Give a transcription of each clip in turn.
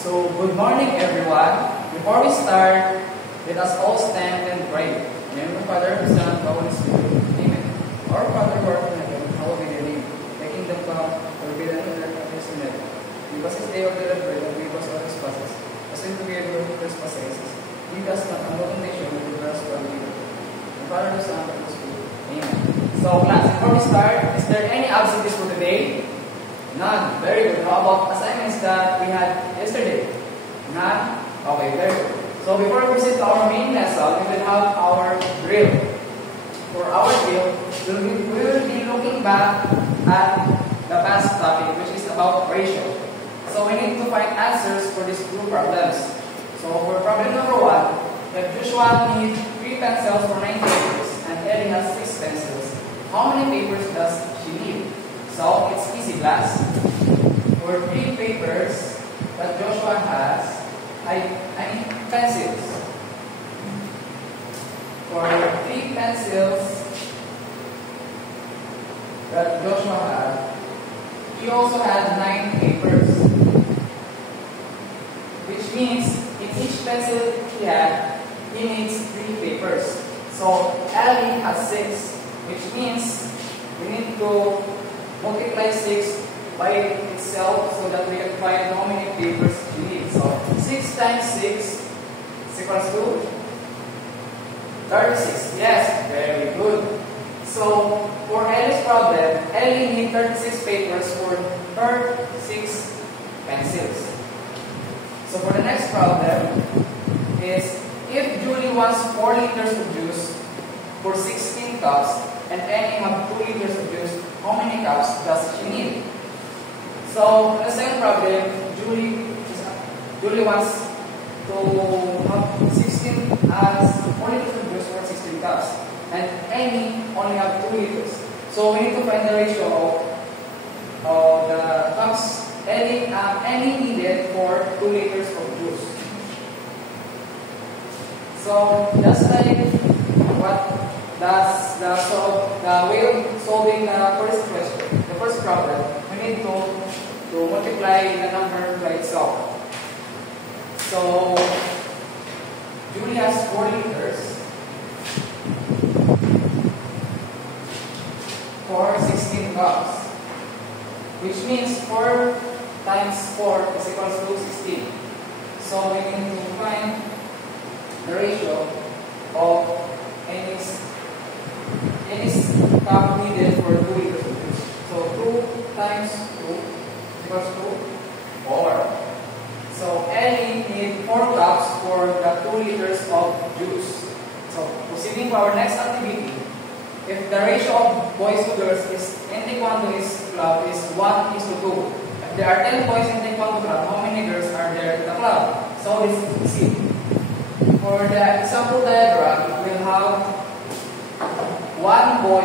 So, good morning everyone. Before we start, let us all stand and pray. In the name of the Father, the Son, and the Holy Spirit. Amen. Our Father who art in heaven, hallowed be your name. Thy kingdom come, your will be done on earth as it is in heaven. Give us this day our daily bread, and forgive us our trespasses, as we forgive those who trespass against us. Lead us not into temptation, but deliver us from evil. The Father, the Son, and the Holy Spirit. Amen. So, class, before we start, is there any absentees for today? None. Very good. How about assignments that we had yesterday? None? Okay, very good. So before we proceed to our main lesson, we will have our drill. For our drill, we will be looking back at the past topic, which is about ratio. So we need to find answers for these two problems. So for problem number 1, if Joshua needs 3 pencils for 9 papers and Ellie has 6 pencils, how many papers does she need? So it's easy, class. For 3 papers that Joshua has, I need pencils. For 3 pencils that Joshua had, he also had 9 papers. Which means in each pencil he had, he needs 3 papers. So Ellie has 6, which means we need to multiply 6 by itself so that we can find how many papers we need. So 6 times 6 is equals to 36. Yes, very good. So for Ellie's problem, Ellie needs 36 papers for her 6 pencils. So for the next problem is if Julie wants 4 liters of juice for 16 cups and Annie have 2 liters of juice, how many cups does she need? So, in the second problem, Julie wants to have 16 as 4 liters of juice for 16 cups. And Annie only have 2 liters. So, we need to find the ratio of the cups Annie needed for 2 liters of juice. So, just like what that's the way of solving the first question, the first problem, we need to multiply the number by itself. So, Julie has 4 liters for 16 cups, which means 4 times 4 is equals to 16. So, we need to find the ratio of Annie's cup needed for 2 liters of juice. So 2 times 2 equals to 4. So Ellie needs 4 cups for the 2 liters of juice. So proceeding to our next activity, if the ratio of boys to girls is in Taekwondo's club is 1:2. If there are 10 boys in Taekwondo club, how many girls are there in the club? So this is easy. For the example diagram, we'll have 1 boy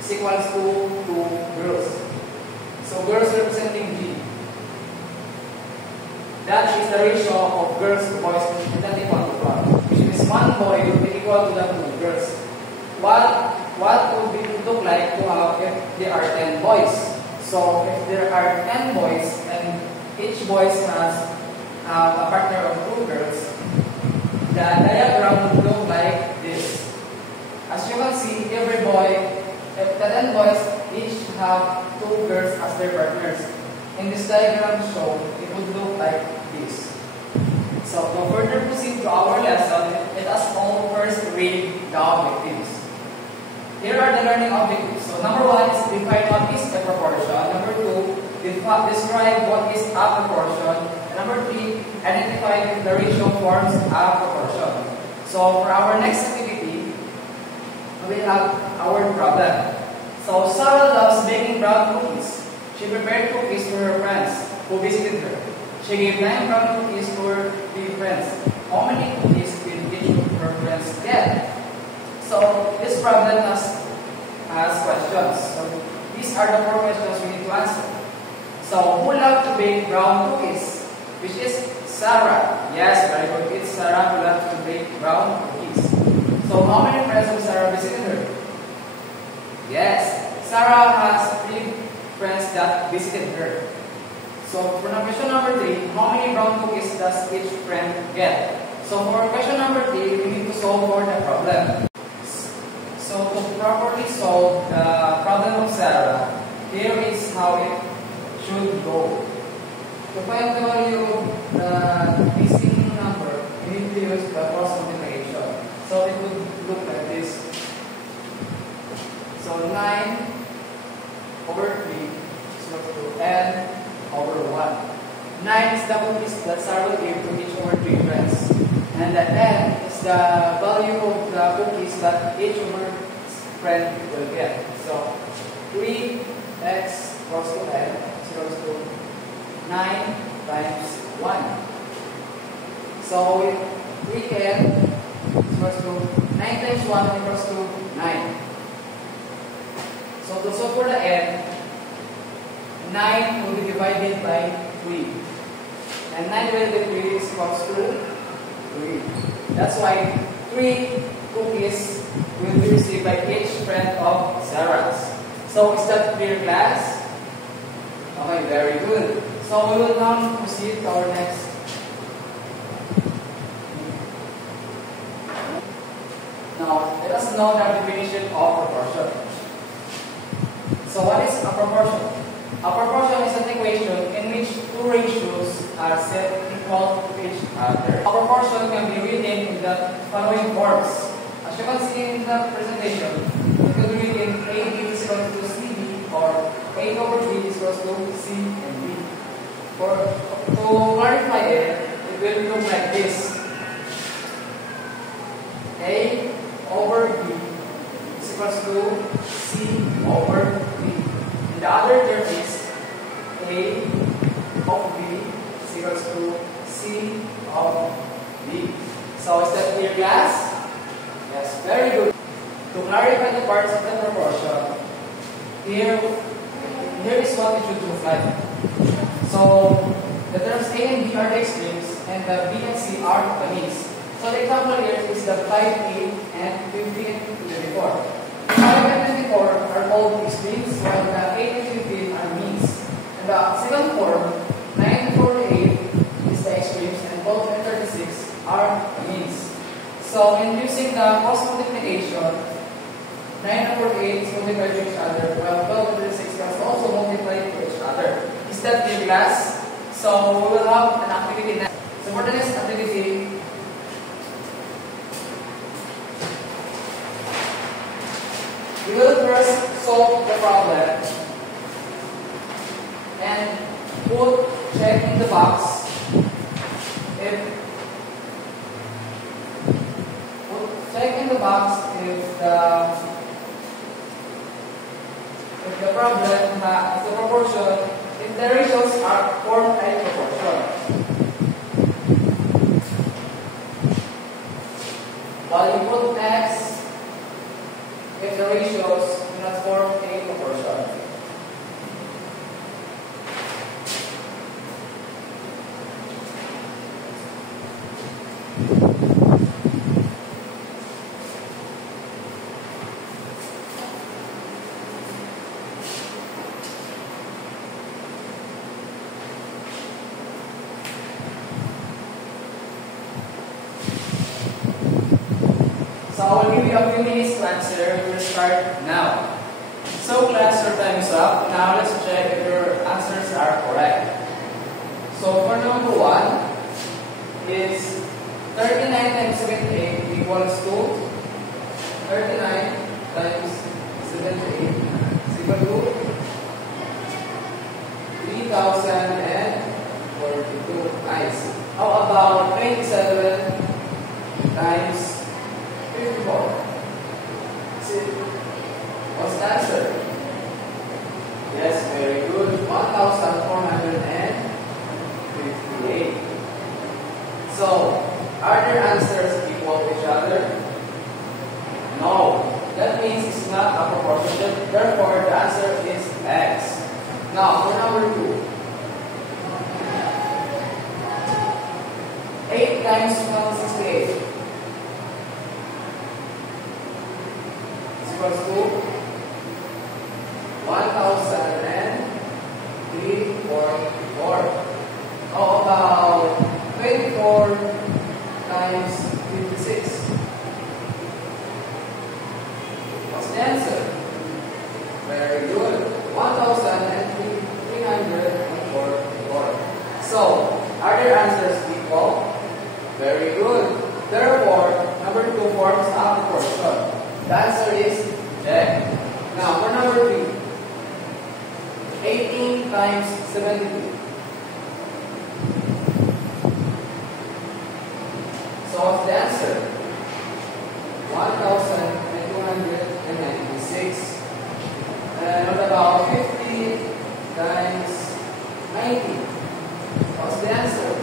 is equals to 2 girls. So girls representing G. That is the ratio of girls to boys in the Taekwondo club. Which means 1 boy will be equal to the 2 girls. What would it look like to have if there are 10 boys? So if there are 10 boys and each boy has a partner of 2 girls, the diagram would look like this. As you can see, every boy, if the 10 boys each have 2 girls as their partners. In this diagram shown, it would look like this. So to further proceed to our lesson, let us all first read the objectives. Here are the learning objectives. So number 1 is define what is a proportion. Number 2, describe what is a proportion. And number 3, identify the ratio forms a proportion. So for our next activity, we have our problem. So Sarah loves baking brown cookies. She prepared cookies for her friends who visited her. She gave 9 brown cookies to her 3 friends. How many cookies did each of her friends get? So this problem has questions. So these are the 4 questions we need to answer. So who loved to bake brown cookies? Which is Sarah. Yes, very good. It's Sarah who loves to bake brown cookies. So how many friends of Sarah visited her? Yes, Sarah has 3 friends that visited her. So for question number 3, how many brown cookies does each friend get? So for question number 3, we need to solve for the problem. So to properly solve the problem of Sarah, here is how it should go. To find the value of the missing number, we need to use the cross multiplication. So it would look like this. So 9 over 3 is equal to n over 1. 9 is the cookies that Sarah will give to each of her 3 friends. And the n is the value of the cookies that each of her friend will get. So 3x equals to n is equals to 9 times 1. So with 3n is equals to 9 times 1 equals to 9. So to solve for the n, 9 will be divided by 3. And 9 divided by 3 is equals to 3. That's why 3 cookies will be received by each friend of Sarah's. So is that clear, class? Okay, very good. So we will now proceed to our next. Now, let us know the definition of proportion. So what is a proportion? A proportion is an equation in which two ratios are set equal to each other. A proportion can be written in the following forms. As you can see in the presentation, it could be written AB is equal to CB or A over 3 is equal to C and B. To clarify it, it will look like this. A over B is equal to C over B. And the other term is A of B is equal to C of B. So is that clear, class? Yes, very good. To clarify the parts of the proportion, here is what it should look like. So the terms A and B are the extremes, and the B and C are the means. So the example here is the 5A and 15 to 24. 5 and 24 are called extremes, while the 8 and 15 are means. And the second form, 9 and 48, is the extremes, and 12 and 36 are the means. So in using the cross multiplication, 9 and 48 is multiplied to each other, while 12 and 36 can also multiply to each other. Is that clear, class? So we will have an activity next. So for the next activity, we will first solve the problem and check in the box if the problem has the proportion, if the ratios are formed by proportion. While you put x if the ratios do not form a proportion. So I will give you a few minutes to answer. We will start now. So class, your time is up. Now let's check if your answers are correct. So for number 1 is 39 times 78 equals to 39 times 78 is equal to 3,042. Nice. How about 27 times 54? See, what's the answer? Yes, very good. 1,458. So, are their answers equal to each other? No. That means it's not a proportion. Therefore, the answer is X. Now, for number 2. 8 times 168 is equals to 1,344. So, are their answers equal? Very good. Therefore, number 2 forms a proportion. The answer is check. Now, for number 3, 18 times 72. So, what's the answer? 1,296. And what about 50 times 90? What's the answer?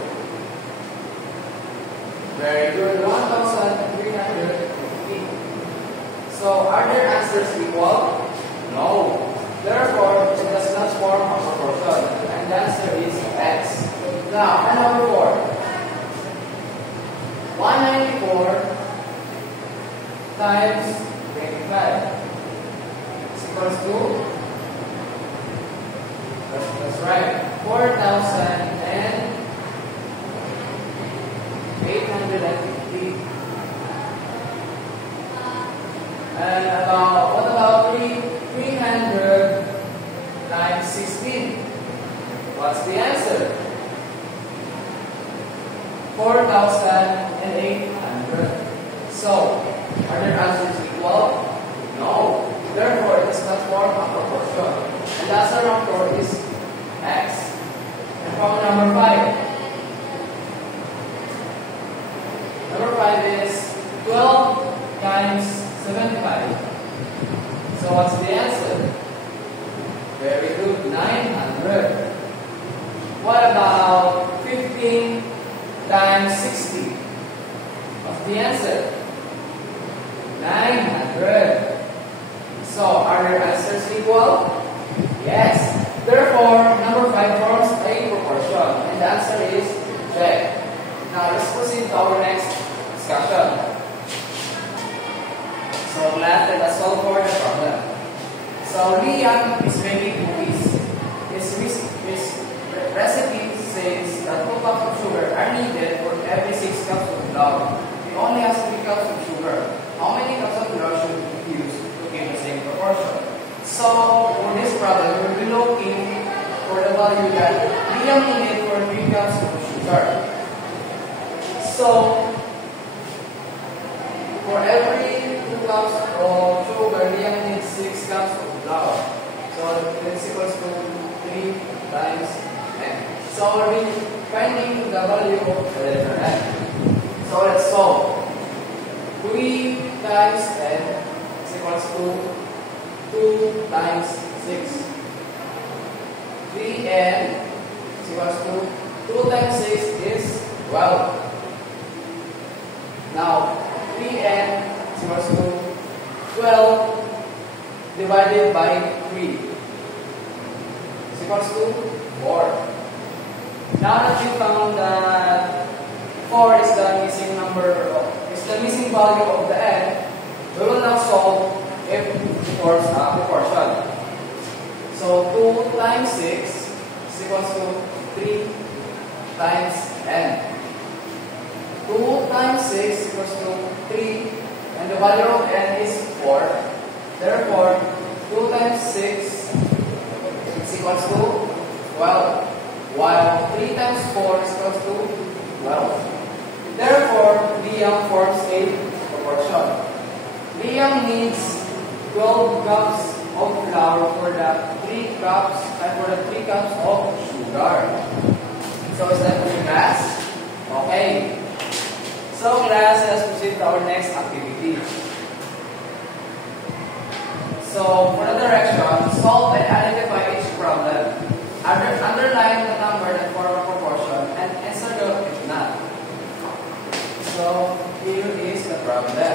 Very good, 1,350. So, are their answers equal? No. Therefore, it does not form a proportion. And the answer is X. Now, and number 4. 194 times 25 is equals to, that's right, 4,850. And what about 300 times 16? What's the answer? 4,800. So, are their answers equal? No. Therefore, it does not form a proportion. And the answer number 4 is X. And problem number 5. Number 5 is 12 times 75. So, what's the answer? Very good, 900. What about 15 times 60? What's the answer? 900. So, are their answers equal? Yes. Therefore, number 5 forms a proportion. And the answer is check. Now, let's proceed to our next discussion. So, let us solve for the problem. So, Liam is making cookies. His recipe says that 2 cups of sugar are needed for every 6 cups of flour. He only has 3 cups of sugar. How many cups of flour should we use to gain the same proportion? So, for this problem, we'll be looking for the value that Liam needed for 3 cups of sugar. So, for every 2 cups of sugar, Liam needs 6 cups of flour. So, this equals to 3 times n. So, we're finding the value of the letter n. So, let's solve. 3 times n is equals to 2 times 6. 3n is equals to 2 times 6 is 12. Now, 3n is equals to 12 divided by 3 is equals to 4. Now that you found that 4 is the missing number, is the missing value of the n, we will now solve if it forms a proportion. So 2 times 6 is equals to 3 times n. 2 times 6 equals to 3, and the value of n is 4. Therefore, 2 times 6 is equals to 12, while 3 times 4 is equals to 12. Therefore, Liam forms a proportion. Liam needs 12 cups of flour for the 3 cups of sugar. So, is that clear, class? Okay. So, class, let's proceed to our next activity. So, for the direction, solve and identify each problem. Underline the number that form a proportion and encircle if not. So, here is the problem.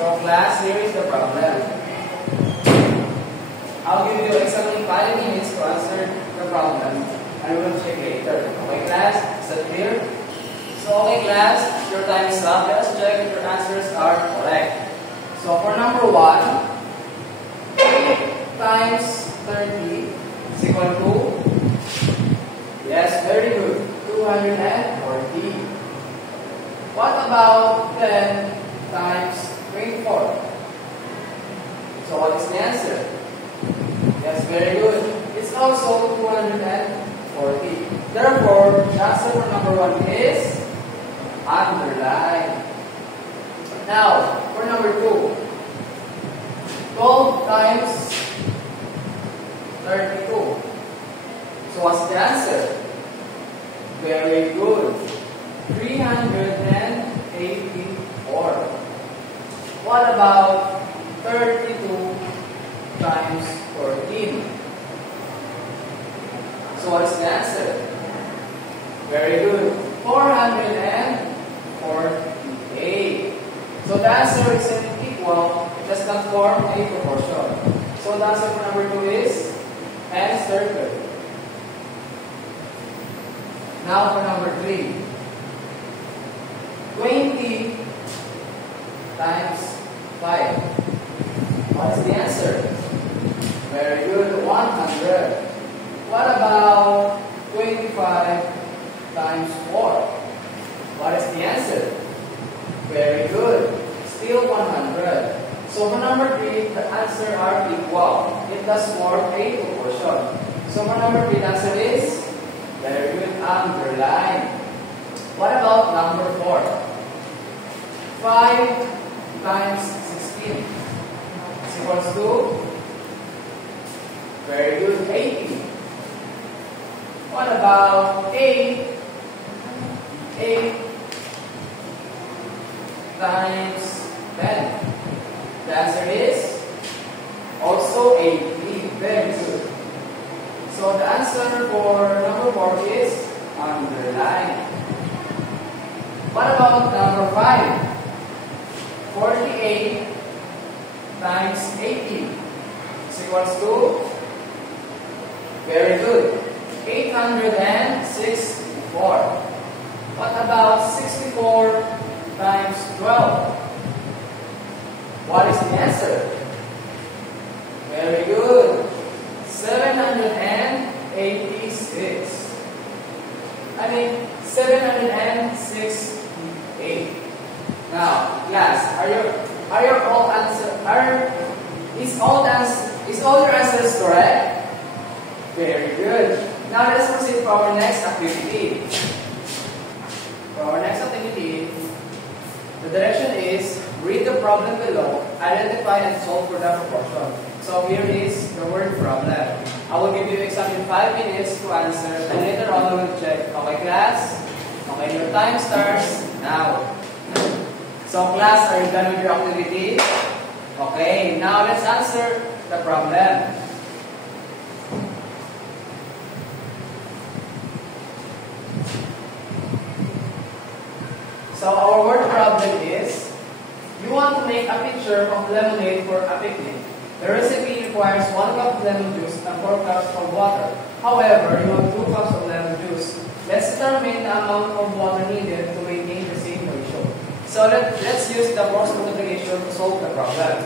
So class, here is the problem. I'll give you exactly 5 minutes to answer the problem and we will check later. Okay class, is that clear? So okay class, your time is up. Let us check if your answers are correct. So for number 1, 8 times 30 is equal to, yes, very good, 240. What about 10 times 24? So what is the answer? Yes, very good. It's also 240. Therefore, the answer for number 1 is underline. Now, for number 2, 12 times 32. So what's the answer? Very good. 384. What about 32 times 14? So what is the answer? Very good. 448. So the answer is equal. It does not form a proportion. So the answer for number 2 is n circle. Now for number 3. 20 times 5. What is the answer? Very good, 100. What about 25 times 4? What is the answer? Very good, still 100. So for number 3, the answer are equal. It does form a proportion. So for number 3, the answer is very good, underline. What about number 4? 5 times 16 is equals to, very good, 80. What about 8 times 10? The answer is also 80. Very good. So the answer for number 4 is underline. What about number 5? 48 times 18 is equals to, very good, 864. What about 64 times 12? What is the answer? Very good, 786. 768. Now, class, is all your answers correct? Very good. Now let's proceed for our next activity. For our next activity, the direction is read the problem below, identify and solve for the proportion. So here is the word problem. I will give you exactly 5 minutes to answer, and later on we will check. Okay, class? Okay, your time starts now. So class, are you done with your activity? Okay, now let's answer the problem. So our word problem is, you want to make a picture of lemonade for a picnic. The recipe requires 1 cup of lemon juice and 4 cups of water. However, you want 2 cups of lemon juice. Let's determine the amount of water needed to maintain the same ratio. So let's use the cross multiplication to solve the problem.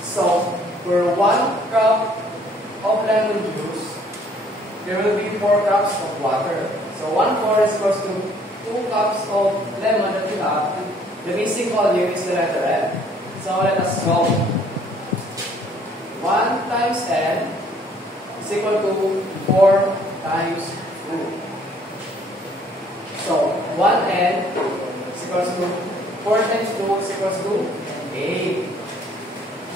So for 1 cup of lemon juice, there will be 4 cups of water. So 1/4 is equals to 2 cups of lemon that you have. The basic volume is the letter N. So let us solve. 1 times N is equal to 4 times 2. So 1N is equals to 4 times 2 is equals to 8.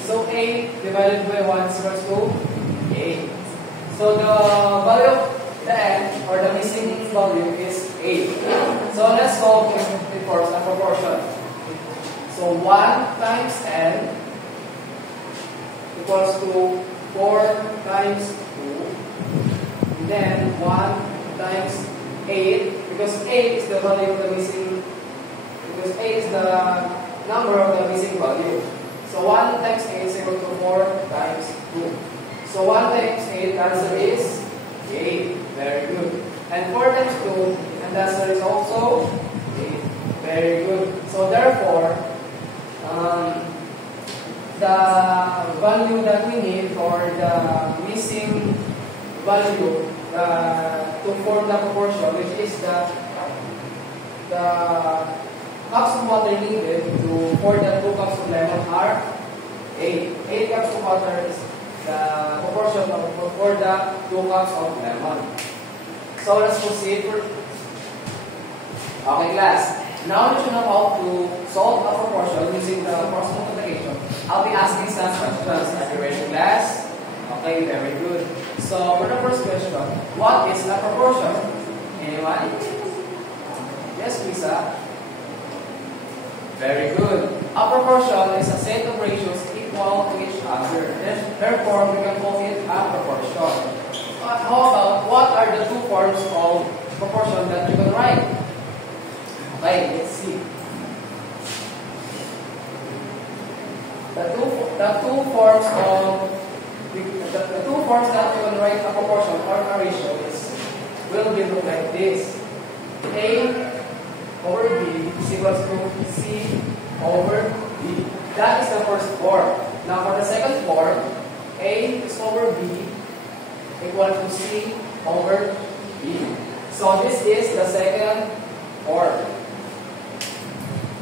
So 8 divided by 1 is equals to 8. So the value of the N, or the missing volume, is 8. So let's solve in proportion. So 1 times N equals to 4 times 2. And then 1 times 8, because 8 is the value of the missing, because 8 is the number of the missing value. So 1 times 8 is equal to 4 times 2. So 1 times 8, the answer is 8. Very good. And 4 times 2, and the answer is also 8. Very good. So therefore, the value that we need, or the missing value to form the proportion, which is the cups of water needed for the 2 cups of lemon are 8. 8 cups of water is the proportion for the 2 cups of lemon. So let's proceed. Okay, class. Now that you know how to solve a proportion using the cross multiplication, I'll be asking some questions. Are you ready, class? Okay, very good. So for the first question, what is a proportion? Anyone? Yes, Lisa. Very good. A proportion is a set of ratios equal to each other. Therefore, we can call it a proportion. How about what are the 2 forms of proportion that you can write? Okay, let's see. The two forms that you can write a proportion or a ratio will be look like this. A over B is equal to C over B. That is the first form. Now for the second form, A is over B equal to C over B. So this is the second form.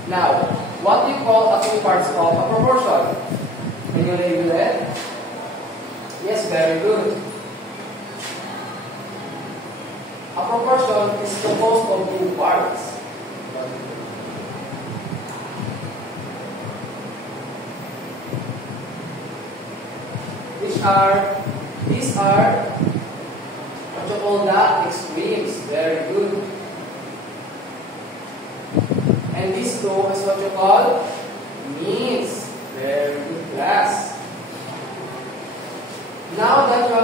Now, what do you call a 2 parts of a proportion? Can you label it? Yes, very good. A proportion is composed of 2 parts. These are what you call the extremes. Very good. And these 2 is what you call means. Very good, class. Now that you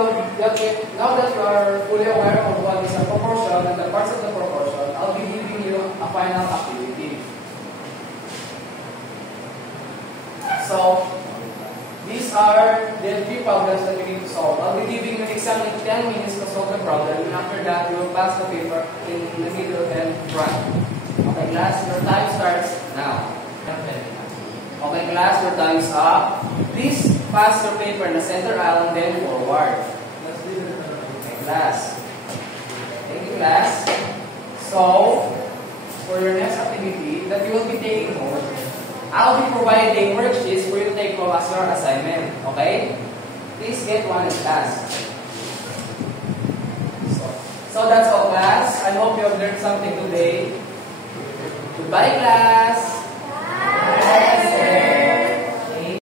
are fully aware of what is a proportion and the parts of the proportion, I'll be giving you a final activity. So these are the 3 problems that you need to solve. I'll be giving you exactly 10 minutes to solve the problem, and after that you will pass the paper in the middle and front. Okay, class, your time starts now. Okay, class, your time is up. Please pass your paper in the center aisle and then forward. Okay, class. Thank you, class. So, for your next activity that you will be taking home, I'll be providing worksheets for you to take home as your assignment. Okay? Please get one in class. So that's all, class. I hope you have learned something today. Goodbye, class.